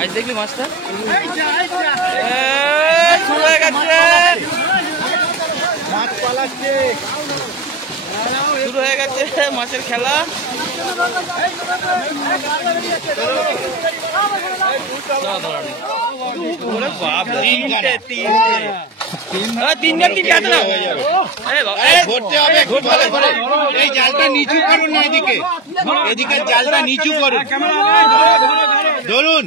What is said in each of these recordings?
Size দেখলি মাছটা শুরু হয়ে গেছে, মাছ পালাচ্ছে, শুরু হয়ে গেছে মাছের খেলা। ধরতে হবে খুব ভালো করে। এই জালটা নিচু করুন না, এদিকে এদিকে জালটা নিচু করুন, ধরুন।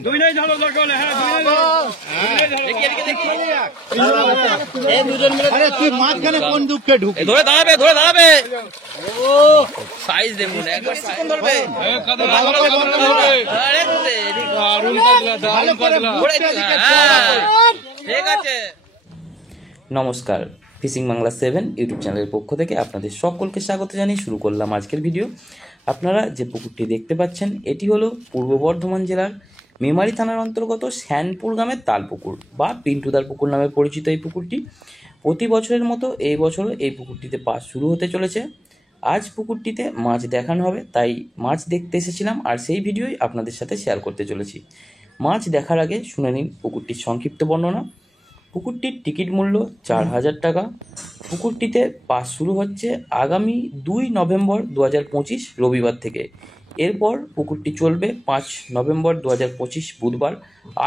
তুই মাঝখানে কোন দুঃখে ঢুকে ধরে দাঁড়াবে, ধরে দাঁড়াবে। সাইজ দেখুন, একবার ধরবে, ঠিক আছে। নমস্কার, ফিশিং বাংলা 7 ইউটিউব চ্যানেলের পক্ষ থেকে আপনাদের সকলকে স্বাগত জানিয়ে শুরু করলাম আজকের ভিডিও। আপনারা যে পুকুরটি দেখতে পাচ্ছেন এটি হলো পূর্ব বর্ধমান জেলার মেমারি থানার অন্তর্গত শ্যানপুর গ্রামের তালপুকুর বা পিন্টুদার পুকুর নামে পরিচিত এই পুকুরটি। প্রতি বছরের মতো এই বছরও এই পুকুরটিতে পাস শুরু হতে চলেছে। আজ পুকুরটিতে মাছ দেখানো হবে, তাই মাছ দেখতে এসেছিলাম আর সেই ভিডিওই আপনাদের সাথে শেয়ার করতে চলেছি। মাছ দেখার আগে শুনে নিন পুকুরটির সংক্ষিপ্ত বর্ণনা। পুকুরটির টিকিট মূল্য 4000 টাকা। পুকুরটিতে পাস শুরু হচ্ছে আগামী 2 নভেম্বর 2025 রবিবার থেকে। এরপর পুকুরটি চলবে 5 নভেম্বর 2025 বুধবার,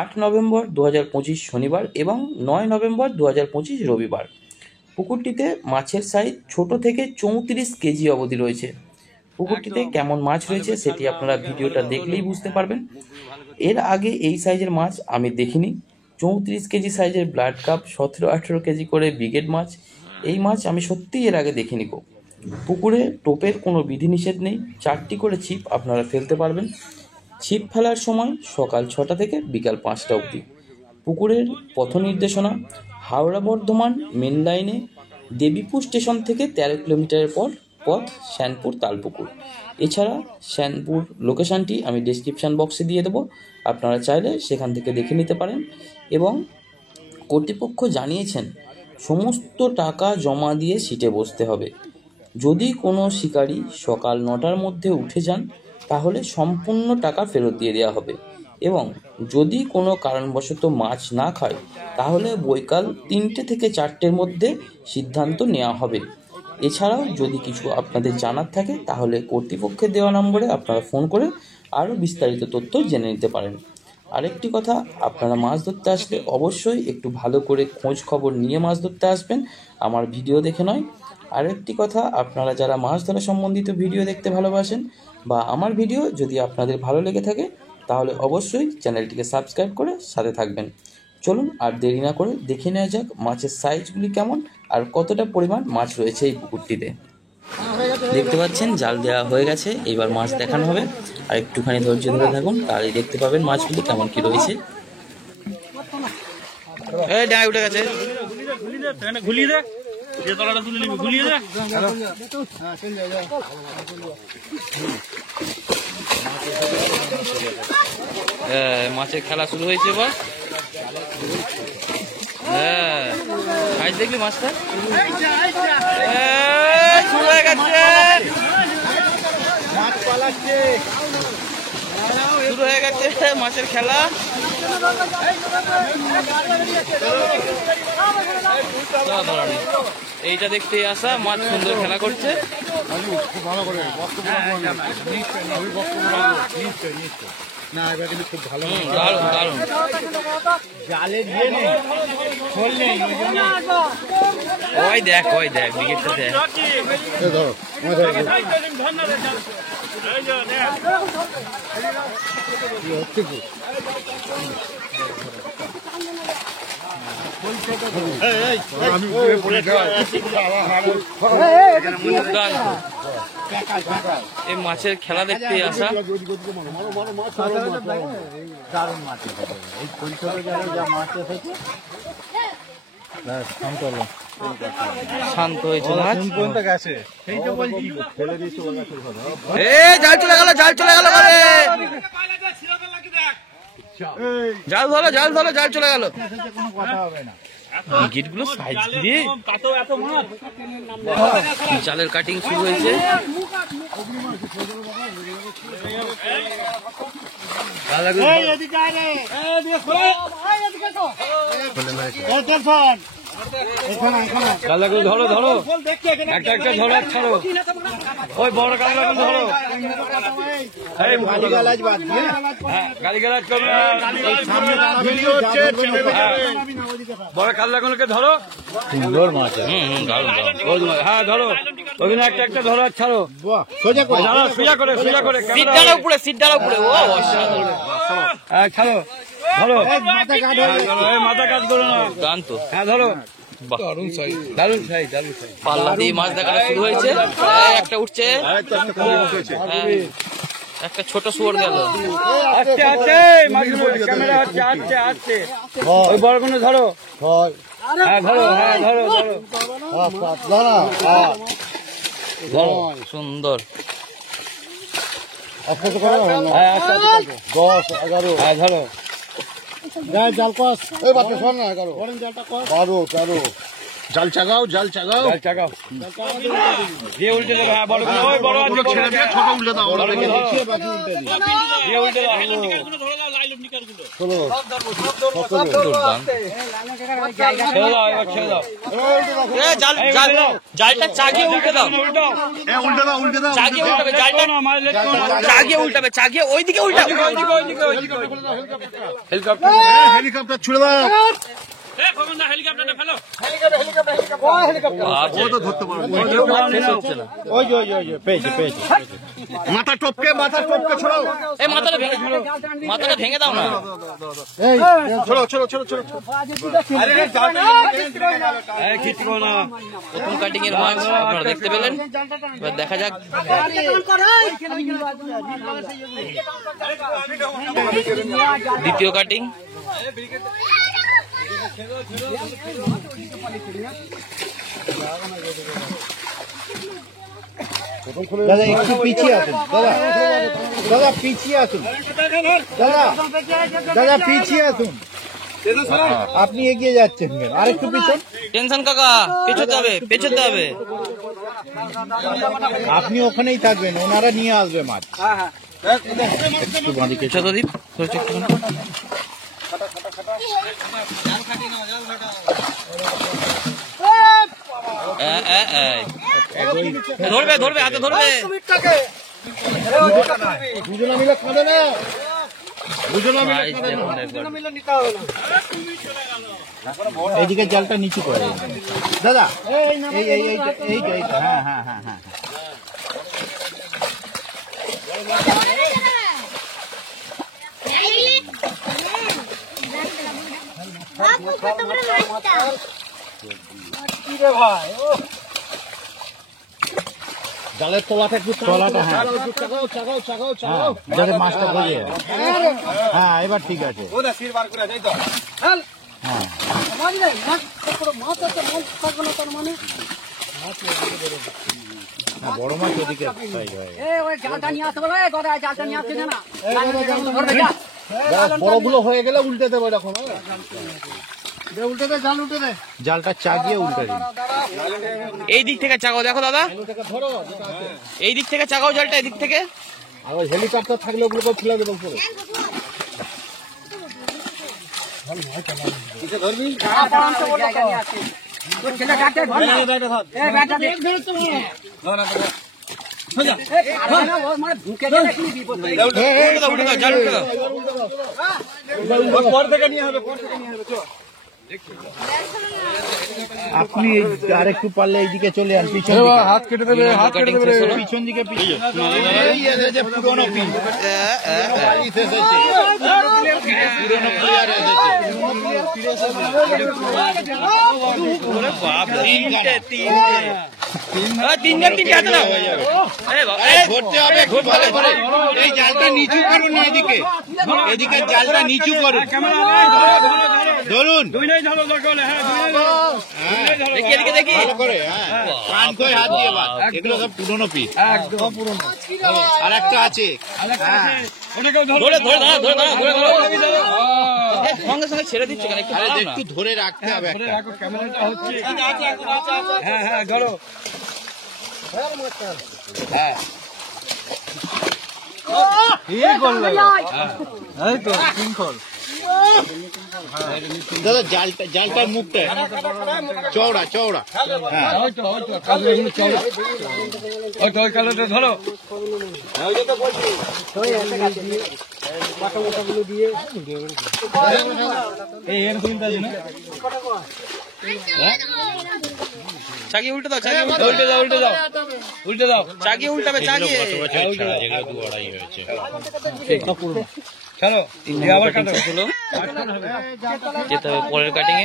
8 নভেম্বর 2025 শনিবার এবং 9 নভেম্বর 2025 রবিবার। পুকুরটিতে মাছের সাইজ ছোট থেকে 34 কেজি অবধি রয়েছে। পুকুরটিতে কেমন মাছ রয়েছে সেটি আপনারা ভিডিওটা দেখলেই বুঝতে পারবেন। এর আগে এই সাইজের মাছ আমি দেখিনি। 34 কেজি সাইজের ব্লাড কাপ, 17-18 কেজি করে ব্রিগেড মাছ, এই মাছ আমি সত্যিই এর আগে দেখিনি গো। পুকুরে টোপের কোনো বিধিনিষেধ নেই, 4টি করে ছিপ আপনারা ফেলতে পারবেন। ছিপ ফেলার সময় সকাল 6টা থেকে বিকাল 5টা অবধি। পুকুরের পথ নির্দেশনা: হাওড়া বর্ধমান মেন লাইনে দেবীপুর স্টেশন থেকে 13 কিলোমিটারের পথ শ্যানপুর তালপুকুর। এছাড়া শ্যানপুর লোকেশানটি আমি ডেসক্রিপশান বক্সে দিয়ে দেবো, আপনারা চাইলে সেখান থেকে দেখে নিতে পারেন। এবং কর্তৃপক্ষ জানিয়েছেন সমস্ত টাকা জমা দিয়ে সিটে বসতে হবে। যদি কোনো শিকারী সকাল 9টার মধ্যে উঠে যান তাহলে সম্পূর্ণ টাকা ফেরত দিয়ে দেওয়া হবে, এবং যদি কোনো কারণবশত মাছ না খায় তাহলে বৈকাল 3টে থেকে 4টের মধ্যে সিদ্ধান্ত নেওয়া হবে। এছাড়াও যদি কিছু আপনাদের জানার থাকে তাহলে কর্তৃপক্ষের দেওয়া নম্বরে আপনারা ফোন করে আরও বিস্তারিত তথ্য জেনে নিতে পারেন। আরেকটি কথা, আপনারা মাছ ধরতে আসলে অবশ্যই একটু ভালো করে খোঁজ খবর নিয়ে মাছ ধরতে আসবেন, আমার ভিডিও দেখে নয়। আরেকটি কথা, আপনারা যারা মাছ ধরা সম্বন্ধিত ভিডিও দেখতে ভালোবাসেন বা আমার ভিডিও যদি আপনাদের ভালো লেগে থাকে তাহলে অবশ্যই চ্যানেলটিকে সাবস্ক্রাইব করে সাথে থাকবেন। চলুন আর দেরি না করে দেখে নেওয়া যাক মাছের সাইজগুলি কেমন আর কতটা পরিমাণ মাছ রয়েছে এই পুকুরটিতে। দেখতে পাচ্ছেন জাল দেওয়া হয়ে গেছে, এবার মাছ দেখানো হবে। আর একটুখানি ধৈর্য ধরে থাকুন, তাহলেই দেখতে পাবেন মাছগুলি কেমন কি রয়েছে। ডাঙায় উঠে গেছে, মাছের খেলা শুরু হয়েছে এবার। সাইজ দেখলি মাছটা শুরু হয়ে গেছে, মাছ পালাচ্ছে, শুরু হয়ে গেছে মাছের খেলা। এইটা দেখতে আসা মাছ সুন্দর খেলা করছে। না এবার কিন্তু খুব ভালো, দারুণ দারুণ। জালে দিয়ে নেই, খোল নেই, ওই দেখ ব্রিগেডটা দেখ। এই মাছের খেলা দেখতে আসা। দারুণ মাছ, এই কলকাতা যা মাছ এসেছে শান্ত হয়েছে মাছ। গেছে সেই তো বলছি, ফেলে দিয়েছে ওর কাছে। জাল চলে গেল, জাল চলে গেল, জাল ধরো জাল চলে গেল। কোনো কথা হবে না, গিটগুলো সাইজ দিয়ে জালের কাটিং শুরু হয়েছে। কালাগুলো ধরো ধরো, একটা একটা ধরো, ছাড়ো ওই বড় কালাগুলো ধরো। গালিগালাজ করবে না, বড় কালাগুলোকে ধরো। সুন্দর মাছ, হ্যাঁ ধরো, ওখানে একটা একটা ধরো, ছাড়ো সোজা করে সোজা করে উপরে সিট ডালা উপরে ও ছাড়ো, ধরো মাথা কাজ করো না, গান তো হ্যাঁ ধরো। দারুণ সাইজ, দারুণ সাইজ, দারুণ সাইজ। পাল্লা দিয়ে মাছ দেখানো শুরু হয়েছে। একটা উঠছে, একটা ছোট শুয়োর গেল। আস্তে আস্তে ক্যামেরা হচ্ছে, আস্তে আস্তে ওই বড়গুলো ধরো, হ্যাঁ ধরো, হ্যাঁ ধরো ধরো ধরো, সুন্দর। হ্যাঁ 10, 11, হ্যাঁ ধরো। জাল কস, এই বাচ্চা শোন না, 11, 12, 13, জাল চাগাও, জাল চাগাও, জাল চাগাও দিয়ে উল্টে দেবে। হ্যাঁ বড় ওই বড় আছে, ছেড়ে দিয়ে ছোট উল্টে দাও। দিয়ে উল্টে দাও। 16, 17, ছেড়ে দাও, এবার ছেড়ে দাও। জালটা চাগিয়ে উল্টে দাও, উল্টো উল্টে দাও, উল্টে দাও। চাগিয়ে উল্টাবে, জালটা চাগিয়ে উল্টাবে, চাগিয়ে ওইদিকে উল্টাবে। হেলিকপ্টার হেলিকপ্টার ছুড়ে দাও। ও তো ধরতে পারবে। মাথা টপকে, মাথা টপকে ছড়াও। এই মাথাটা ভেঙে দাও না। ছড়ো ছড়ো ছড়ো ছড়ো। খিচবো না। প্রথম কাটিং এর মাছ আপনারা দেখতে পেলেন। এবার দেখা যাক দ্বিতীয় কাটিং। দাদা একটু পিছিয়ে আসুন, দাদা পিছিয়ে আসুন, দাদা পিছিয়ে আসুন, আপনি এগিয়ে যাচ্ছেন, আরেকটু পিছন। টেনশন কাকা, পেছোতে হবে, পেছোতে হবে। আপনি ওখানেই থাকবেন, ওনারা নিয়ে আসবে মাছ। একটু বাঁদিকে শতদীপ ধরবে ধরবে, হাতে ধরবে। দুজনা মিলে খাবে না, দুজনা এইদিকে জালটা নিচু করে দাদা, এইটা, হ্যাঁ হ্যাঁ হ্যাঁ হ্যাঁ। জালের তলাটা একটু, তলাটা হ্যাঁ, যাতে মাছটা বোঝে। হ্যাঁ এবার ঠিক আছে। হ্যাঁ বড় মাছ ওদিকে বড়গুলো হয়ে গেলে উল্টে দেবো এরকম। জালটা চাগিয়ে উল্টে দিন। এই দিক থেকে চাগাও, দেখো দাদা, এই দিক থেকে চাগাও জালটা, এদিক থেকে। আর ওই হেলিকপ্টার থাকলে ওগুলোকে ফেলে দেবো উপরে। আপনি আরেকটু পারলে এইদিকে চলে আন, পিছন দিকে হাত কেটে দেবে, হাত কেটে দেবে, পিছন দিকে পুরোনো পিস ধরতে হবে খুব ভালো করে। এই জালটা নিচু করুন না, এদিকে এদিকে জালটা নিচু করুন। ধরুন এদিকে দেখি ভালো করে, হ্যাঁ কান করে হাত দিয়ে বাদ। এগুলো সব পুরোনো পিস, একদম পুরোনো। আর একটা আছে। ধরে ধরে দাঁড়া, ধরে দাঁড়া, ধরে ধরে সঙ্গে সঙ্গে ছেড়ে দিচ্ছে কেন? একটু আরে দাঁড়াও না। একটু ধরে রাখতে হবে একটা। ক্যামেরাটা হচ্ছে, হ্যাঁ হ্যাঁ ধরো, হ্যাঁ দাদা জালটার মুখটা চওড়া চওড়া। হ্যাঁ ওই কালোটা ধরো। চাগিয়ে উল্টে দাও, চাগিয়ে উল্টে দাও, উল্টে দাও, উল্টে দাও। চাগিয়ে উল্টাবে, চাগিয়ে। চলো আবার কাটো। হলো যেতে হবে পরের কাটিং এ,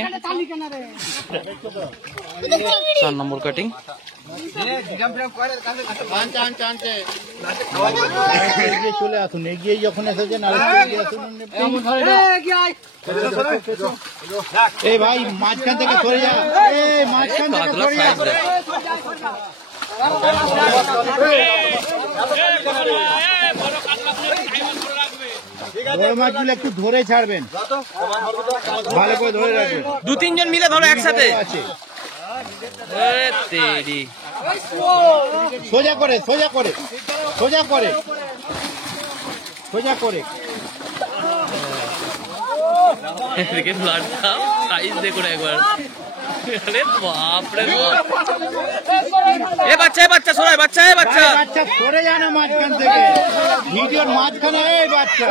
4 নম্বর কাটিং। এগিয়ে চলে আসুন, এগিয়ে যখন এসেছেন আর এগিয়ে আসুন। এই ভাই মাঝখান থেকে সরে যা, এই মাঝখান থেকে সরে যা। বড় মাছগুলো একটু ধরে ছাড়বেন, ভালো করে ধরে রাখবেন। 2-3 জন মিলে ধরো একসাথে। আছে আরে তেরি, সোজা করে সোজা করে সোজা করে সোজা করে। এদিকে ফ্লাটটা সাইজ দেখো না একবার। আরে বাপ রে বাপ। এ বাচ্চা সরাই, বাচ্চা বাচ্চা সরে যা না মাঝখান থেকে, ভিডিওর মাঝখানে। এই বাচ্চা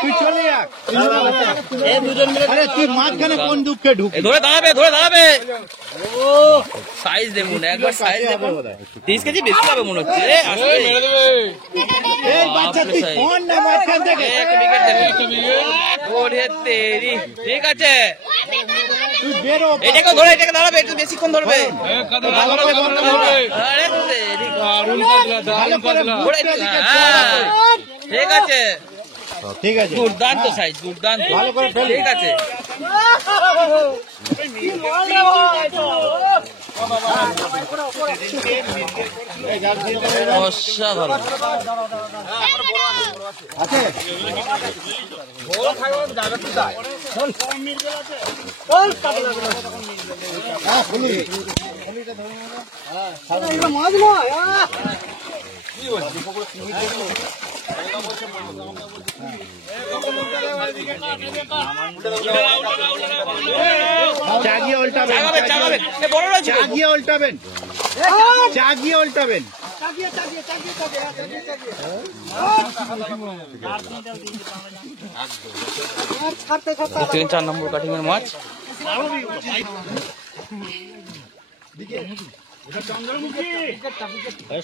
তুই চলে যা, আরে তুই মাঝখানে কোন দুঃখে ঢুকে। ধরে দাঁড়াবে। ও সাইজ দেখুন একবার, সাইজ দেখুন। 30 কেজি বেশি হবে মনে হচ্ছে। এই বাচ্চা তুই কোন না মাঝখান থেকে। ওরে তেরি, ঠিক আছে তুই বেরো। এটাকে ধরে, এটাকে দাঁড়াবে, একটু বেশিক্ষণ ধরবে। ভালো করে ধরতে হবে। আরে তেরি, ভালো করে ঘুরতে দিকে চড়া করে। ঠিক আছে, ঠিক আছে, দুর্দান্ত সাইজ, দুর্দান্ত। ভালো করে ফেল। ঠিক আছে, অসাধারণ। চাগিয়ে উল্টাবেন, চাগিয়ে উল্টাবেন, চাগিয়ে উল্টাবেন। দেখলেন 4 নম্বর কাটিং এর মাছ।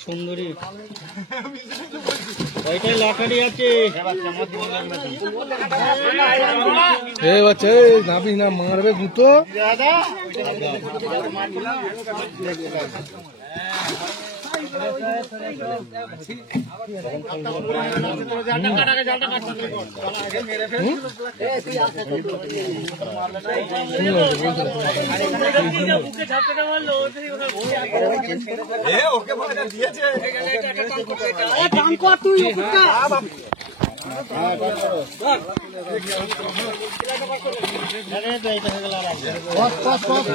সুন্দরী ওইটাই লটারি আছে। বাচ্চা নাবি না মারবে গুতো।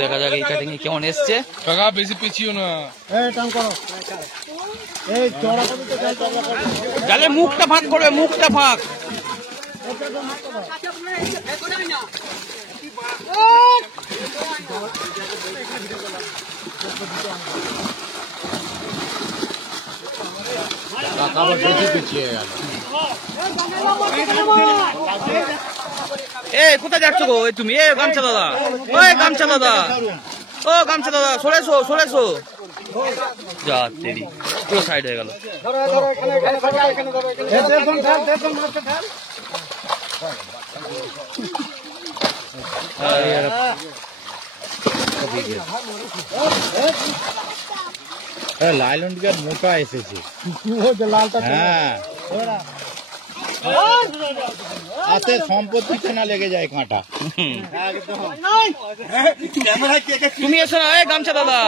দেখা যাক এই কাটিং এ কেমন এসছে। কাকা বেশি পিছিও না। জালে মুখটা ফাঁক করবে, মুখটা ফাঁক। এ কোথায় যাচ্ছ গো তুমি? এ গামছা দাদা, ওই গামছা দাদা, ও গামছা দাদা, সরেছো। যা তেরি, পুরো সাইড হয়ে গেল। লাইলন টিকার মোটা এসেছে। হ্যাঁ, হাতে সম্পত্তি সোনা লেগে যায় কাঁটা। তুমি এসো না, এই গামছা দাদা,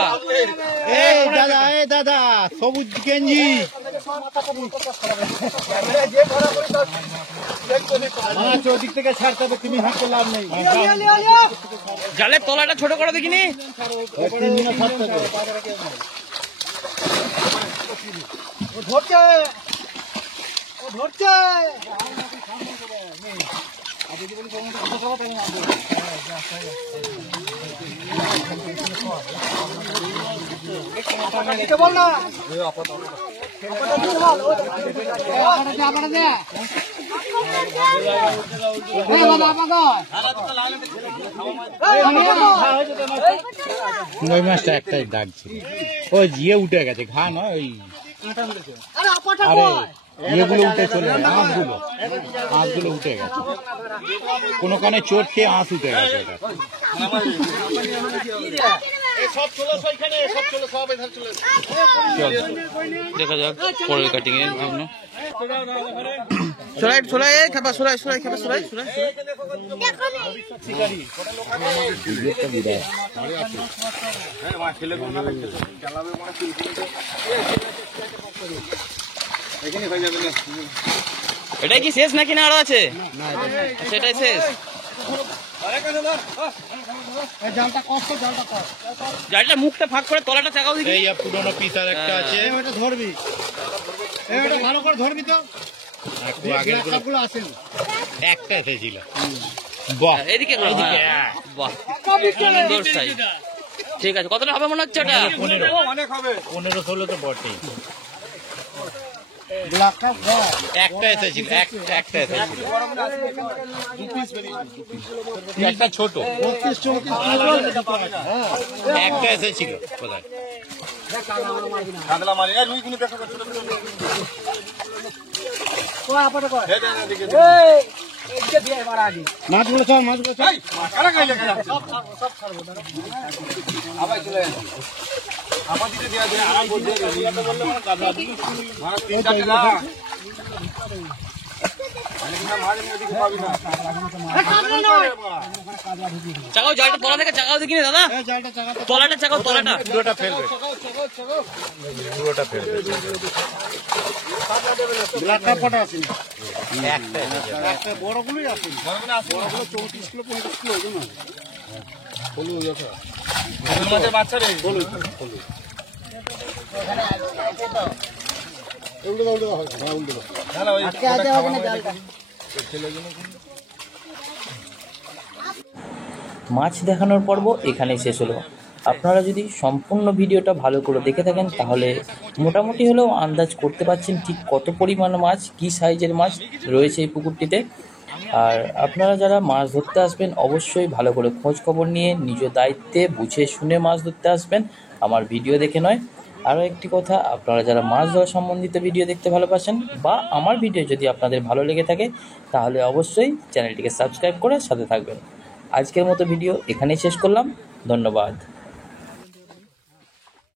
এই দাদা সবুজ গেঞ্জি। ওদিক থেকে ছাড়তে হবে, তুমি হাঁটতে লাভ নেই। জালের তলাটা ছোট করে দেখিনি। ওই মাছটা একটাই ডাকছে, ওই ইয়ে উঠে গেছে, ঘা নয় ওই, আরে ইয়েগুলো উঠে চলে গেছে, আঁশগুলো উঠে গেছে, কোনো কানে চোট খেয়ে আঁশ উঠে গেছে ওটা। দেখা যাক পরের কাটিং এর ভাবনা। এটাই কি শেষ নাকি না আরো আছে? সেটাই শেষ। জালটা মুখটা ফাঁক করে তলাটা চাকাও দিবি। এই পুরোনো পিস আর একটা আছে, ধরবি ভালো করে, ধরবি তো। একটা এসেছিল, বাহ এদিকে বাহ সুন্দর সাইজ। ঠিক আছে, কতটা হবে মনে হচ্ছে ওটা? 15-16 তো বটেই। একটা এসেছিল, একটা এসেছিল, একটা ছোট, একটা এসেছিল কোথায়। মাছগুলো চল, মাছগুলো চল। চাকাও জালটা তলা থেকে চাকাও দেখিনি দাদা, তলাটা চাকাও, তলাটা পুরোটা ফেলবে, পুরোটা ফেলবে। ব্ল্যাকটা পটা আছে, একটা বড়গুলোই আছে, বড়গুলো 34 কিলো 50 কিলো ওজন আছে। বাচ্চা রে, মাছ দেখানোর পর্ব এখানেই শেষ হলো। আপনারা যদি সম্পূর্ণ ভিডিওটা ভালো করে দেখে থাকেন তাহলে মোটামুটি হলেও আন্দাজ করতে পারছেন ঠিক কত পরিমাণ মাছ, কী সাইজের মাছ রয়েছে এই পুকুরটিতে। আর আপনারা যারা মাছ ধরতে আসবেন অবশ্যই ভালো করে খোঁজ খবর নিয়ে নিজ দায়িত্বে বুঝে শুনে মাছ ধরতে আসবেন, আমার ভিডিও দেখে নয়। আরও একটি কথা, আপনারা যারা মাছ ধরা সম্বন্ধিত ভিডিও দেখতে ভালোবাসেন বা আমার ভিডিও যদি আপনাদের ভালো লেগে থাকে তাহলে অবশ্যই চ্যানেলটিকে সাবস্ক্রাইব করে সাথে থাকবেন। আজকের মতো ভিডিও এখানেই শেষ করলাম, ধন্যবাদ।